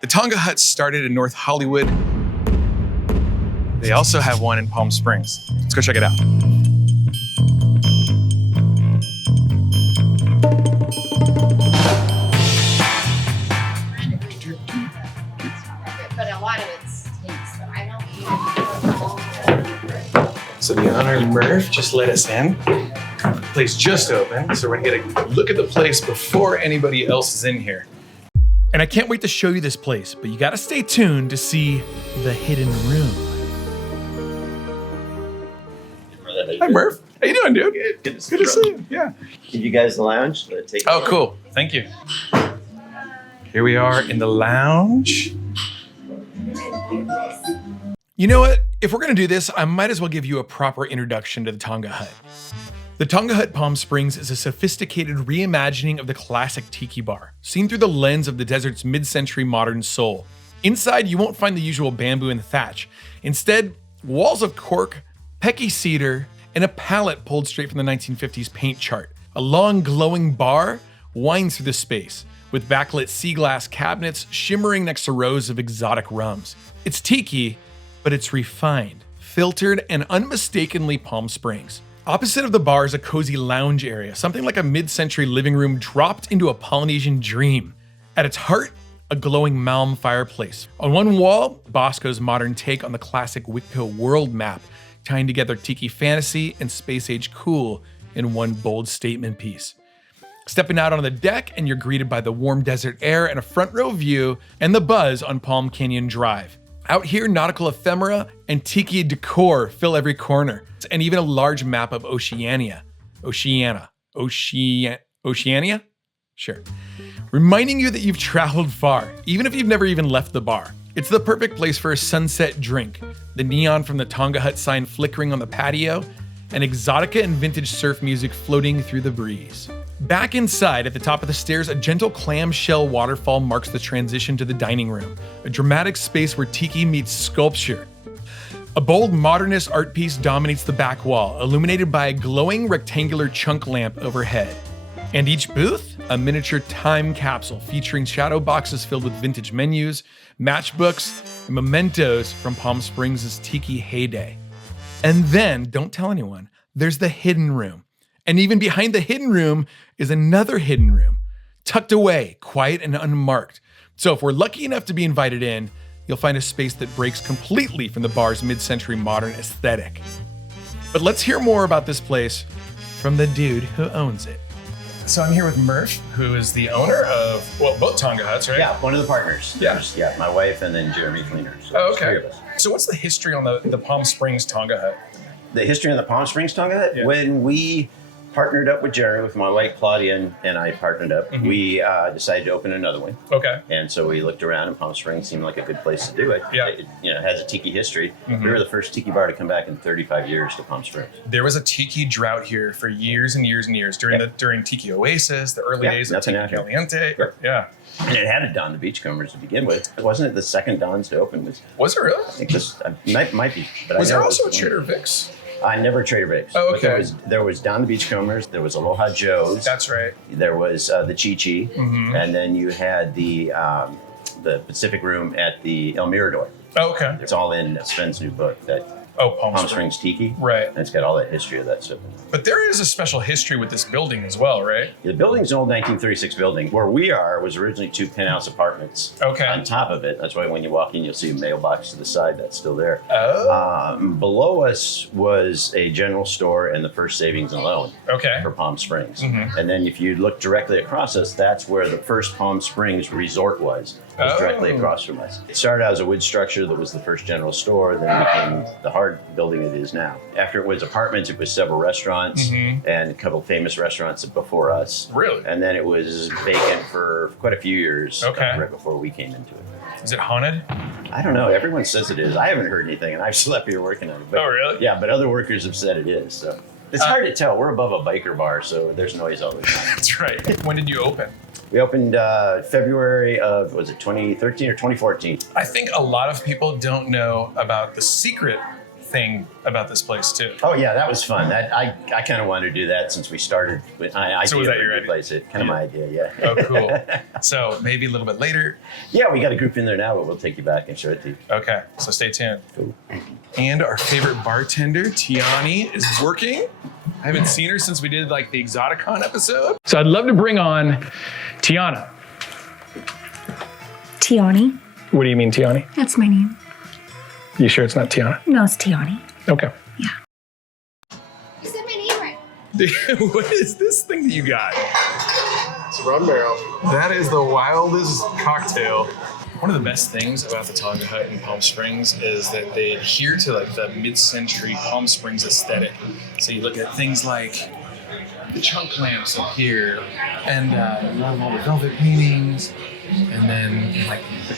The Tonga Hut started in North Hollywood. They also have one in Palm Springs. Let's go check it out. But a lot of it's taste, but I don't. So the owner, Murph, just let us in. The place just opened, so we're gonna get a look at the place before anybody else is in here. And I can't wait to show you this place, but you gotta stay tuned to see the hidden room. Hi, Murph. How you doing, dude? Good to see you. Yeah. Give you guys the lounge. Oh, cool. Thank you. Here we are in the lounge. You know what? If we're gonna do this, I might as well give you a proper introduction to the Tonga Hut. The Tonga Hut Palm Springs is a sophisticated reimagining of the classic tiki bar, seen through the lens of the desert's mid-century modern soul. Inside, you won't find the usual bamboo and thatch. Instead, walls of cork, pecky cedar, and a palette pulled straight from the 1950s paint chart. A long, glowing bar winds through the space, with backlit sea glass cabinets shimmering next to rows of exotic rums. It's tiki, but it's refined, filtered, and unmistakably Palm Springs. Opposite of the bar is a cozy lounge area, something like a mid-century living room dropped into a Polynesian dream. At its heart, a glowing Malm fireplace. On one wall, Bosco's modern take on the classic Wicco world map, tying together tiki fantasy and space-age cool in one bold statement piece. Stepping out on the deck, and you're greeted by the warm desert air and a front row view and the buzz on Palm Canyon Drive. Out here, nautical ephemera and tiki decor fill every corner, and even a large map of Oceania? Sure. Reminding you that you've traveled far, even if you've never even left the bar. It's the perfect place for a sunset drink, the neon from the Tonga Hut sign flickering on the patio, and exotica and vintage surf music floating through the breeze. Back inside, at the top of the stairs, a gentle clamshell waterfall marks the transition to the dining room, a dramatic space where tiki meets sculpture. A bold modernist art piece dominates the back wall, illuminated by a glowing rectangular chunk lamp overhead. And each booth, a miniature time capsule featuring shadow boxes filled with vintage menus, matchbooks, and mementos from Palm Springs' tiki heyday. And then, don't tell anyone, there's the hidden room. And even behind the hidden room is another hidden room, tucked away, quiet and unmarked. So if we're lucky enough to be invited in, you'll find a space that breaks completely from the bar's mid-century modern aesthetic. But let's hear more about this place from the dude who owns it. So I'm here with Murph, who is the owner of, well, both Tonga Huts, right? Yeah, one of the partners. Yeah. Yeah, my wife and then Jeremy Cleaner. So Oh, okay. three of us. So what's the history on the Palm Springs Tonga Hut? The history of the Palm Springs Tonga Hut, Yeah. when we partnered up with Jerry, with my wife Claudia and I partnered up, we decided to open another one. Okay. And so we looked around, and Palm Springs seemed like a good place to do it. Yeah. It has a tiki history. We were the first tiki bar to come back in 35 years to Palm Springs. There was a tiki drought here for years and years and years during Tiki Oasis, the early days of nothing Tiki out here. Caliente. Sure. Yeah. And it had a Don the Beachcombers to begin with. Wasn't it the second Don's to open? Was it really? I think this might be. But Was I know there it also a one. Trader Vic's? Never Trader Vic's. Oh, But okay. there was Don the Beachcombers. There was Aloha Joe's. That's right. There was the Chi-Chi. And then you had the Pacific Room at the El Mirador. Oh, okay. It's all in Sven's new book, that Palm Palm Springs. Springs Tiki. Right. And it's got all that history of that stuff. But there is a special history with this building as well, right? The building's an old 1936 building. Where we are was originally 2 penthouse apartments. Okay. On top of it. That's why when you walk in, you'll see a mailbox to the side that's still there. Oh. Below us was a general store and the First Savings and Loan Okay. for Palm Springs. And then if you look directly across us, that's where the first Palm Springs resort was. It was directly across from us. It started out as a wood structure that was the first general store, then it became the hard building it is now. After it was apartments, it was several restaurants and a couple famous restaurants before us. Really? And then it was vacant for quite a few years Okay. right before we came into it. Is it haunted? I don't know. Everyone says it is. I haven't heard anything, and I've slept here working on it. But, Oh, really? Yeah, but other workers have said it is. So it's hard to tell. We're above a biker bar, so there's noise all the time. That's right. When did you open? We opened February of, was it 2013 or 2014? I think a lot of people don't know about the secret thing about this place too. Oh yeah, that was fun. I kind of wanted to do that since we started. So was that your idea? Replace it? Kind of my idea, yeah. Oh, cool. So maybe a little bit later. Yeah, we got a group in there now, but we'll take you back and show it to you. Okay, so stay tuned. Cool. And our favorite bartender, Tiani, is working. I haven't seen her since we did like the Exoticon episode. So I'd love to bring on Tiana. Tiani. What do you mean, Tiani? That's my name. You sure it's not Tiana? No, it's Tiani. Okay. Yeah. You said my name right. What is this thing that you got? It's rum barrel. That is the wildest cocktail. One of the best things about the Tonga Hut in Palm Springs is that they adhere to like the mid-century Palm Springs aesthetic. So you look at things like the chunk lamps up here, and you love all the velvet paintings, and then like the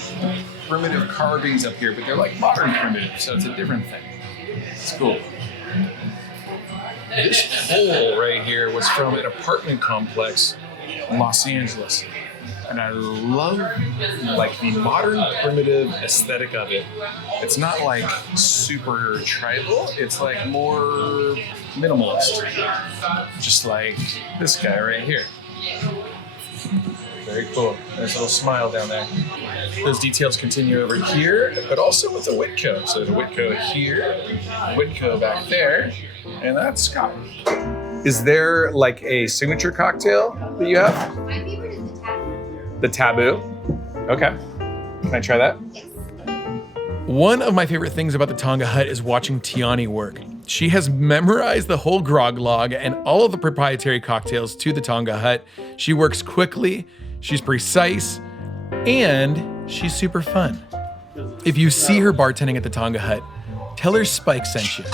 primitive carvings up here, but they're like modern primitive, so it's a different thing. It's cool. This pole right here was from an apartment complex in Los Angeles. And I love like the modern primitive aesthetic of it. It's not like super tribal, it's like more minimalist. Just like this guy right here. Very cool. There's a little smile down there. Those details continue over here, but also with the Whitco. So there's a Whitco here, Whitco back there, and that's Scott. Is there like a signature cocktail that you have? My favorite is the taboo. The Taboo. Okay. Can I try that? Yes. One of my favorite things about the Tonga Hut is watching Tiani work. She has memorized the whole grog log and all of the proprietary cocktails to the Tonga Hut. She works quickly, she's precise, and she's super fun. If you see her bartending at the Tonga Hut, tell her Spike sent you.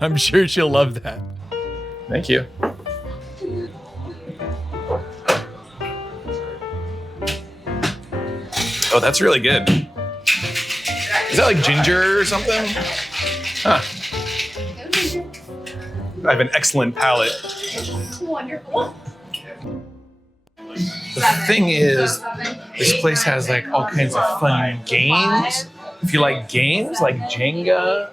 I'm sure she'll love that. Thank you. Oh, that's really good. Is that like ginger or something? Huh. No ginger. I have an excellent palate. Wonderful. The thing is, this place has like all kinds of fun games. If you like games like Jenga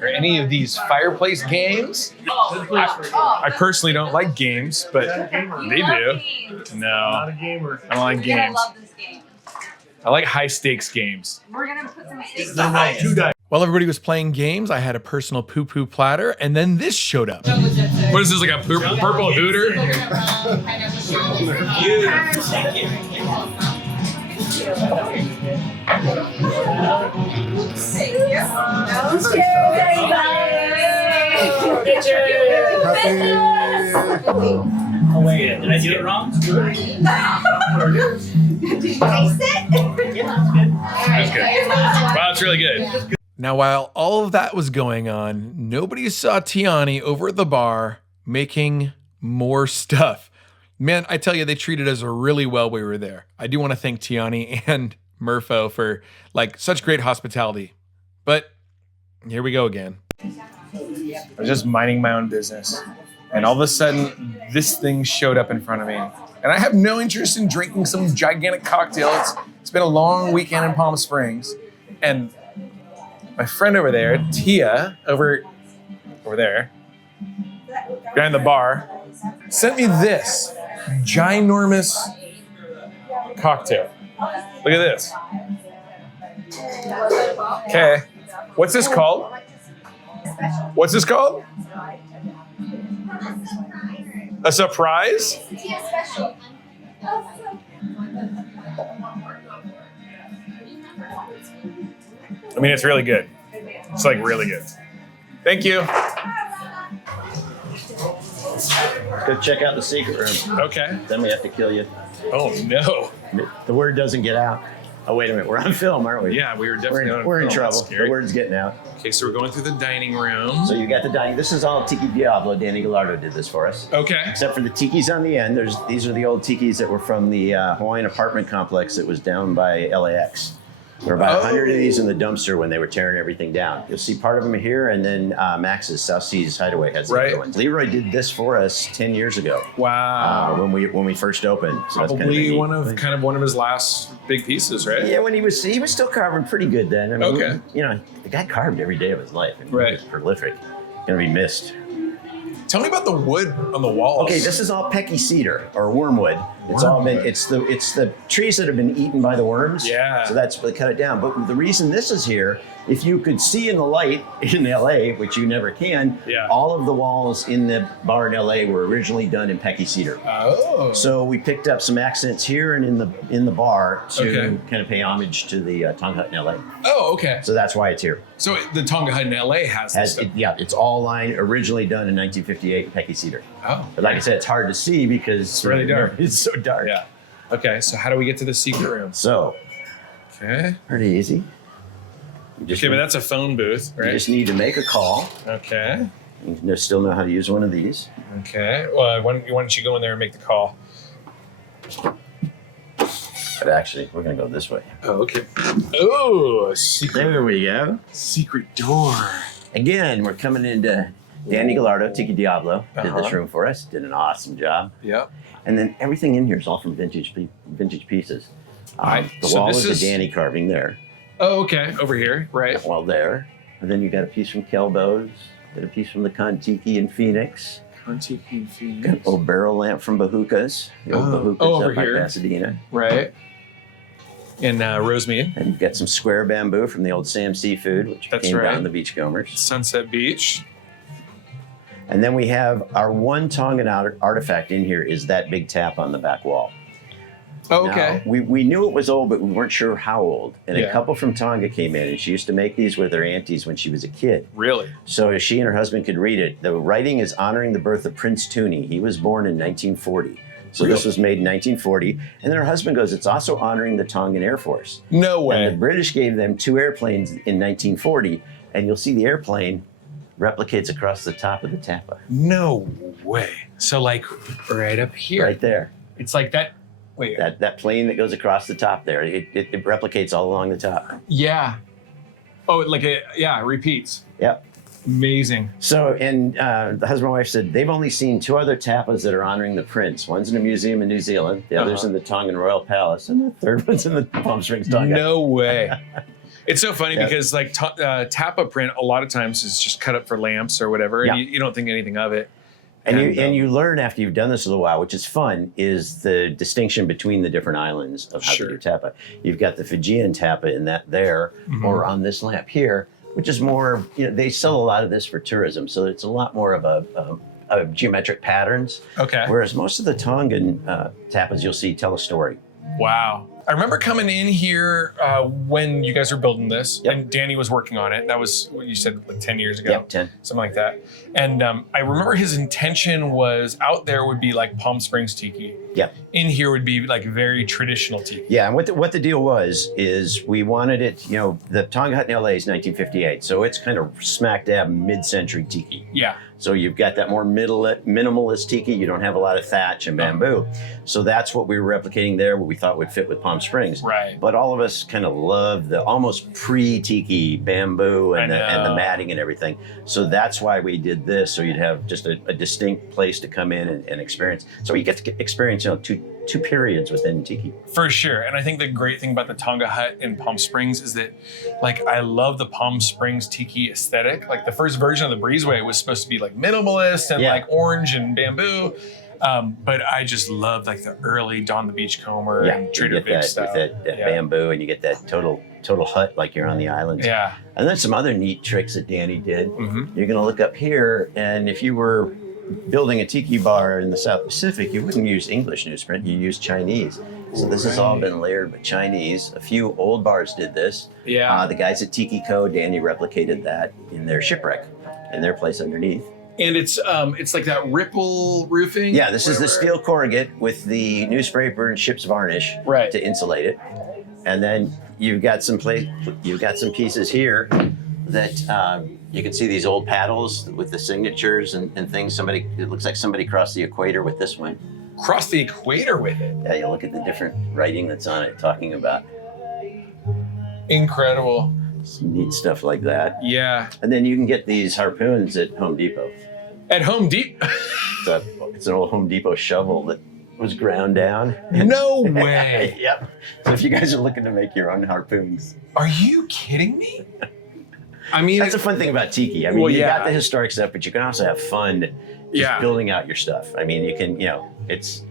or any of these fireplace games, I personally don't like games, but they do. No, Not a gamer. I don't like You're gonna games. love this game. I like high stakes games. We're gonna put some stakes No, no, 2 dice. While everybody was playing games, I had a personal poo-poo platter, and then this showed up. What is this, like a purple hooter? Oh wait, did I do it wrong? Taste it? That's good. Wow, it's really good. Now, while all of that was going on, nobody saw Tiani over at the bar making more stuff. Man, I tell you, they treated us really well when we were there. I do want to thank Tiani and Murpho for like such great hospitality. But here we go again. I was just minding my own business, and all of a sudden, this thing showed up in front of me. And I have no interest in drinking some gigantic cocktail. It's been a long weekend in Palm Springs, and my friend over there, Tia, over there, behind the bar, sent me this ginormous cocktail. Look at this. Okay, what's this called? What's this called? A surprise? Yeah, special. I mean, it's really good. It's like really good. Thank you. Go check out the secret room. Okay. Then we have to kill you. Oh no. The word doesn't get out. Oh, wait a minute. We're on film, aren't we? Yeah, we were definitely on We're in film. trouble. That's scary. The word's getting out. Okay, so we're going through the dining room. So you got the dining. This is all Tiki Diablo. Danny Gallardo did this for us. Okay. Except for the tikis on the end. These are the old tikis that were from the Hawaiian apartment complex that was down by LAX. There were about 100 of these in the dumpster when they were tearing everything down. You'll see part of them here, and then Max's South Seas Hideaway has the other ones. Leroy did this for us 10 years ago. Wow. When we first opened. So Probably that's one of his last big pieces, right? Yeah, when he was still carving pretty good then. I mean, okay. The guy carved every day of his life. I mean, right. He was prolific. Gonna be missed. Tell me about the wood on the walls. Okay, this is all pecky cedar or wormwood. It's all been it's the trees that have been eaten by the worms. Yeah. So that's what cut it down. But the reason this is here, if you could see in the light in LA, which you never can, all of the walls in the bar in LA were originally done in pecky cedar. Oh. So we picked up some accents here and in the bar to kind of pay homage to the Tonga Hut in LA. Oh, okay. So that's why it's here. So the Tonga Hut in LA has this stuff. It's all originally done in 1958 pecky cedar. Oh. But like I said, it's hard to see because it's really dark. It's so dark. Yeah. Okay, so how do we get to the secret room? So, pretty easy. But that's a phone booth, right? You just need to make a call. Okay. You still know how to use one of these. Okay. Well, why don't you go in there and make the call? But actually, we're going to go this way. Oh, okay. Oh, secret. There we go. Secret door. Again, we're coming into Danny Gallardo, Tiki Diablo, did this room for us. Did an awesome job. Yep. And then everything in here is all from vintage pieces. The wall is a Danny carving there. Oh, okay. Over here, right. Well, there. And then you got a piece from Kelbo's. Got a piece from the Tiki in Phoenix. Tiki in Phoenix. Got an old barrel lamp from Bahukas. The old Bahukas up by Pasadena. Right. In Rosemead. And you've got some square bamboo from the old Sam Seafood, which came down the Beachcombers. Sunset Beach. And then we have our one Tongan artifact in here is that big tap on the back wall. Oh, okay. Now, we knew it was old, but we weren't sure how old. And a couple from Tonga came in, and she used to make these with her aunties when she was a kid. Really? So she and her husband could read it. The writing is honoring the birth of Prince Toonie. He was born in 1940. So this was made in 1940. And then her husband goes, it's also honoring the Tongan Air Force. No way. And the British gave them 2 airplanes in 1940, and you'll see the airplane replicates across the top of the tapa. No way. So like right up here. Right there. It's like that. Wait. That plane that goes across the top there, it replicates all along the top. Yeah. Oh, it repeats. Yep. Amazing. So, and the husband and wife said they've only seen 2 other tapas that are honoring the prince. One's in a museum in New Zealand, the other's in the Tongan Royal Palace, and the third one's in the Palm Springs, Tonga. No way. It's so funny because like tapa print a lot of times is just cut up for lamps or whatever, and you don't think anything of it. And you learn after you've done this a little while, which is fun, is the distinction between the different islands of how to do tapa. You've got the Fijian tapa in that there, or on this lamp here, which is more, they sell a lot of this for tourism, so it's a lot more of a geometric patterns. Okay. Whereas most of the Tongan tapas you'll see tell a story. Wow. I remember coming in here when you guys were building this, and Danny was working on it. That was what you said, like 10 years ago. Yep, 10. Something like that. And I remember his intention was out there would be like Palm Springs Tiki. Yep. In here would be like very traditional Tiki. Yeah, and what the deal was is we wanted it, the Tonga Hut in LA is 1958, so it's kind of smack dab mid-century Tiki. Yeah. So you've got that more minimalist Tiki. You don't have a lot of thatch and bamboo. So that's what we were replicating there, what we thought would fit with Palm Springs. Right. But all of us kind of love the almost pre-Tiki bamboo and the matting and everything. So that's why we did this. So you'd have just a distinct place to come in and experience. So you get to experience, two periods within Tiki. For sure. And I think the great thing about the Tonga Hut in Palm Springs is that, like, I love the Palm Springs Tiki aesthetic. Like, the first version of the Breezeway was supposed to be like minimalist and like orange and bamboo. But I just love like the early Don the Beachcomber and Trader Vic's style. With that bamboo, and you get that total hut like you're on the islands. Yeah. And then some other neat tricks that Danny did. You're going to look up here, and if you were building a tiki bar in the South Pacific, you wouldn't use English newsprint, you use Chinese. So this has all been layered with Chinese. A few old bars did this. Yeah. The guys at Tiki Co, Danny replicated that in their shipwreck, in their place underneath. And it's like that ripple roofing. Yeah, this is the steel corrugate with the newspaper and ship's varnish to insulate it. And then you've got some pieces here that you can see these old paddles with the signatures and things. It looks like somebody crossed the equator with this one. Crossed the equator with it? Yeah, you look at the different writing that's on it talking about. Incredible. Some neat stuff like that. Yeah. And then you can get these harpoons at Home Depot. At Home Depot? It's an old Home Depot shovel that was ground down. No way. Yep. So if you guys are looking to make your own harpoons. Are you kidding me? I mean, that's a fun thing about Tiki. I mean, well, you yeah. got the historic stuff, but you can also have fun just building out your stuff. I mean, you can, it's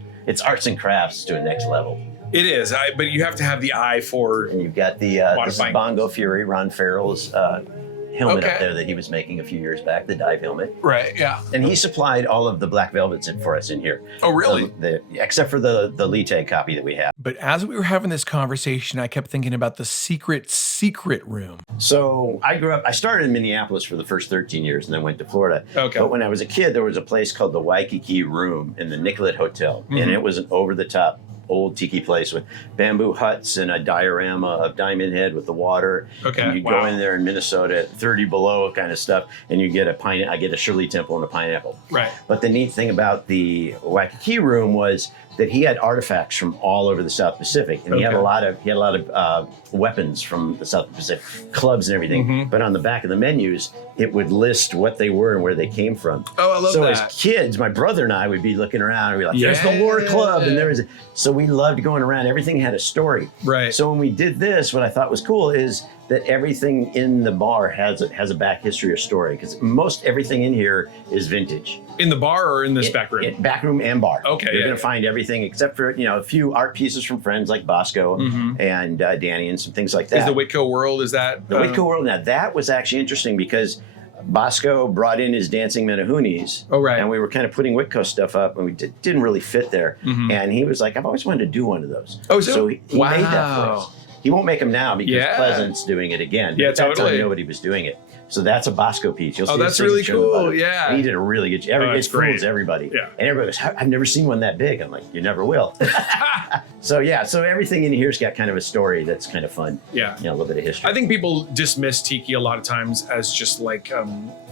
arts and crafts to a next level. It is, but you have to have the eye for. And you've got the this is Bongo Fury, Ron Farrell's helmet up there that he was making a few years back, the dive helmet. Right, yeah. And he supplied all of the black velvets for us in here. Oh, really? Except for the Lee tag copy that we have. But as we were having this conversation, I kept thinking about the secret room. So I started in Minneapolis for the first 13 years and then went to Florida. Okay. But when I was a kid, there was a place called the Waikiki Room in the Nicollet Hotel. Mm-hmm. And it was an over-the-top old tiki place with bamboo huts and a diorama of Diamond Head with the water. Okay. And you go in there in Minnesota at 30 below kind of stuff, and you get I get a Shirley temple and a pineapple. Right. But the neat thing about the Waikiki Room was that he had artifacts from all over the South Pacific, and he had a lot of weapons from the South Pacific, clubs and everything. Mm-hmm. But on the back of the menus, it would list what they were and where they came from. Oh, I love that. So as kids, my brother and I would be looking around and we'd be like, Yeah. "There's the Lore Club," and there was. So we loved going around. Everything had a story. Right. So when we did this, what I thought was cool is that everything in the bar has a back history or story, because most everything in here is vintage. In the bar or in this back room? Back room and bar. Okay. You're going to find everything except for a few art pieces from friends like Bosco and Danny and some things like that. Is the Whitco World, is that? The Whitco World. Now that was actually interesting because Bosco brought in his dancing Menahunis. Oh, right. And we were kind of putting Whitco stuff up, and we didn't really fit there. Mm-hmm. And he was like, "I've always wanted to do one of those." Oh, so he made that for us. He won't make them now because Pleasant's doing it again. Yeah, at that totally. time, nobody was doing it. So that's a Bosco piece. You'll see that's really cool. Yeah. And he did a really good job. It fools everybody. Yeah. And everybody goes, "I've never seen one that big." I'm like, "You never will." So everything in here's got kind of a story that's kind of fun. Yeah. A little bit of history. I think people dismiss Tiki a lot of times as just like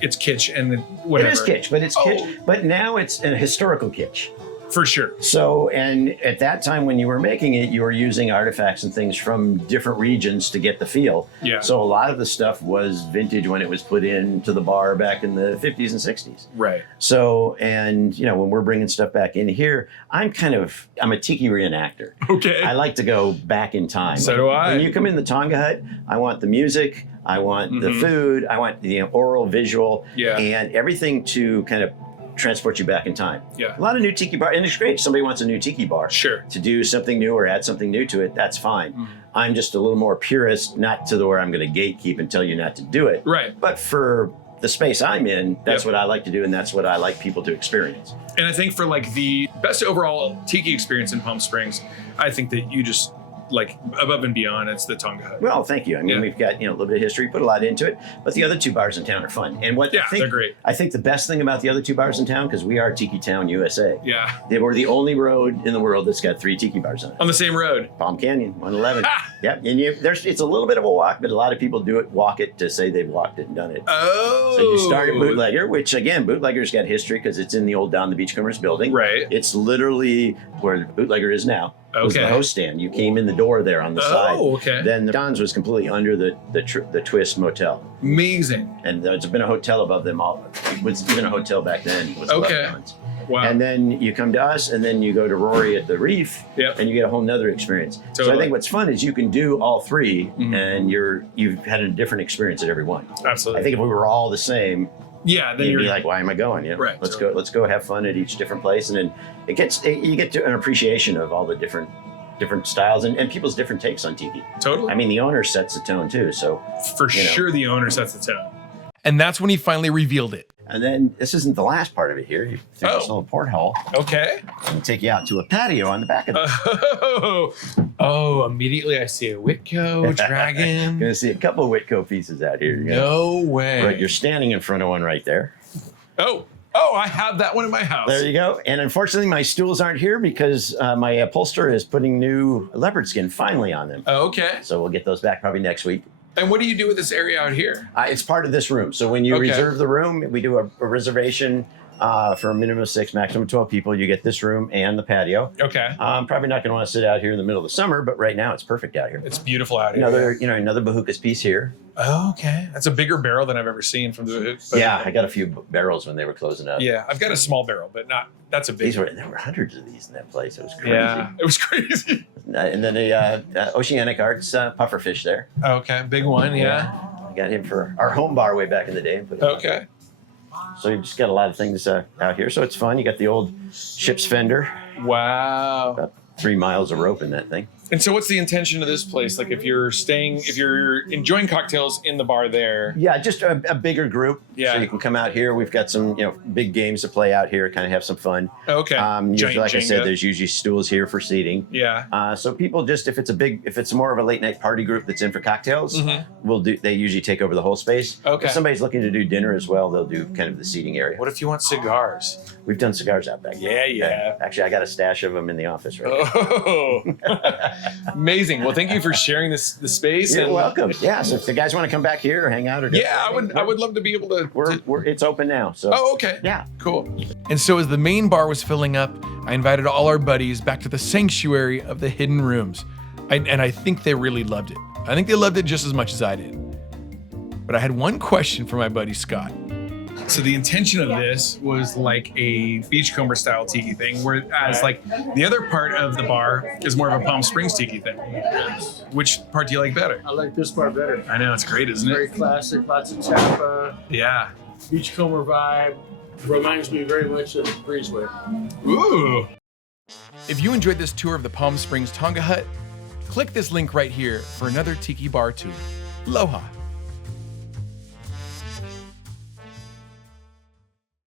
it's kitsch and whatever. It is kitsch, but it's kitsch. But now it's a historical kitsch. For sure. So, and at that time when you were making it, you were using artifacts and things from different regions to get the feel. Yeah. So a lot of the stuff was vintage when it was put into the bar back in the 50s and 60s. Right. So, and when we're bringing stuff back in here, I'm a Tiki reenactor. Okay. I like to go back in time. So do I. When you come in the Tonga Hut, I want the music, I want the food, I want the oral, visual, and everything to kind of transport you back in time. Yeah. A lot of new tiki bar, and it's great if somebody wants a new tiki bar. Sure. To do something new or add something new to it, that's fine. I'm just a little more purist, not to where I'm going to gatekeep and tell you not to do it. Right. But for the space I'm in, that's what I like to do, and that's what I like people to experience. And I think for like the best overall Tiki experience in Palm Springs, I think that you just like above and beyond, it's the Tonga Hut. Well, thank you. I mean, we've got a little bit of history, put a lot into it, but the other two bars in town are fun. And they're great. I think the best thing about the other two bars in town, because we are Tiki Town, USA. Yeah. They were the only road in the world that's got 3 tiki bars on it. On the same road. Palm Canyon, 111. Yep. And it's a little bit of a walk, but a lot of people walk it to say they've walked it and done it. Oh. So you start at Bootlegger, which again, Bootlegger's got history because it's in the old Down the Beachcombers building. Right. It's literally where Bootlegger is now. It was the host stand. You came in the door there on the side. Oh, okay. Then the Don's was completely under the Twist Motel. Amazing. And there's been a hotel above them all. It was even a hotel back then. Was above Don's. Wow. And then you come to us, and then you go to Rory at the Reef, and you get a whole nother experience. Totally. So I think what's fun is you can do all 3, and you've had a different experience at every one. Absolutely. I think if we were all the same, then you'd be like, why am I going? Right. Let's go have fun at each different place, and then you get to an appreciation of all the different styles and people's different takes on Tiki. Totally. I mean, the owner sets the tone too. So for sure, the owner sets the tone. And that's when he finally revealed it. And then this isn't the last part of it here. You through this little porthole. Okay. And take you out to a patio on the back of it. Oh, immediately I see a Whitco dragon. Gonna see a couple of Whitco pieces out here. No way. Right, you're standing in front of one right there. Oh, I have that one in my house. There you go. And unfortunately, my stools aren't here because my upholsterer is putting new leopard skin finally on them. Okay. So we'll get those back probably next week. And what do you do with this area out here? It's part of this room. So when you reserve the room, we do a reservation For a minimum of 6, maximum of 12 people, you get this room and the patio. Okay. Probably not going to want to sit out here in the middle of the summer, but right now it's perfect out here. It's beautiful out here. Another Bahukas piece here. Oh, okay. That's a bigger barrel than I've ever seen from the. But Yeah, I got a few barrels when they were closing up. yeah, I've got a small barrel, but not. That's a big. There were hundreds of these in that place. It was crazy. Yeah, it was crazy. And then a Oceanic Arts pufferfish there. Okay, big one. Yeah. I got him for our home bar way back in the day. And put him out there. Okay. So you just got a lot of things out here. So it's fun. You got the old ship's fender. Wow. About 3 miles of rope in that thing. And so, what's the intention of this place? Like, if you're enjoying cocktails in the bar there. Yeah, just a bigger group. Yeah. So you can come out here. We've got some, big games to play out here, kind of have some fun. Okay. Usually, like I said, Jenga. there's usually stools here for seating. Yeah. So people just, if it's more of a late night party group that's in for cocktails, they usually take over the whole space. Okay. If somebody's looking to do dinner as well, they'll do kind of the seating area. What if you want cigars? We've done cigars out back there. Yeah. Actually, I got a stash of them in the office right now. Oh, amazing. Well, thank you for sharing the space. You're welcome. Yeah, so if the guys want to come back here or hang out or Yeah, I would love to be able to. it's open now. So Oh, okay. yeah. Cool. And so as the main bar was filling up, I invited all our buddies back to the sanctuary of the hidden rooms. And I think they really loved it. I think they loved it just as much as I did. But I had one question for my buddy Scott. So the intention of this was like a beachcomber style tiki thing, whereas like the other part of the bar is more of a Palm Springs tiki thing. Which part do you like better? I like this part better. I know, it's great, isn't Very it? classic, lots of Tampa, Yeah. beachcomber vibe. Reminds me very much of Breezeway. Ooh. If you enjoyed this tour of the Palm Springs Tonga Hut, click this link right here for another tiki bar tour. Aloha.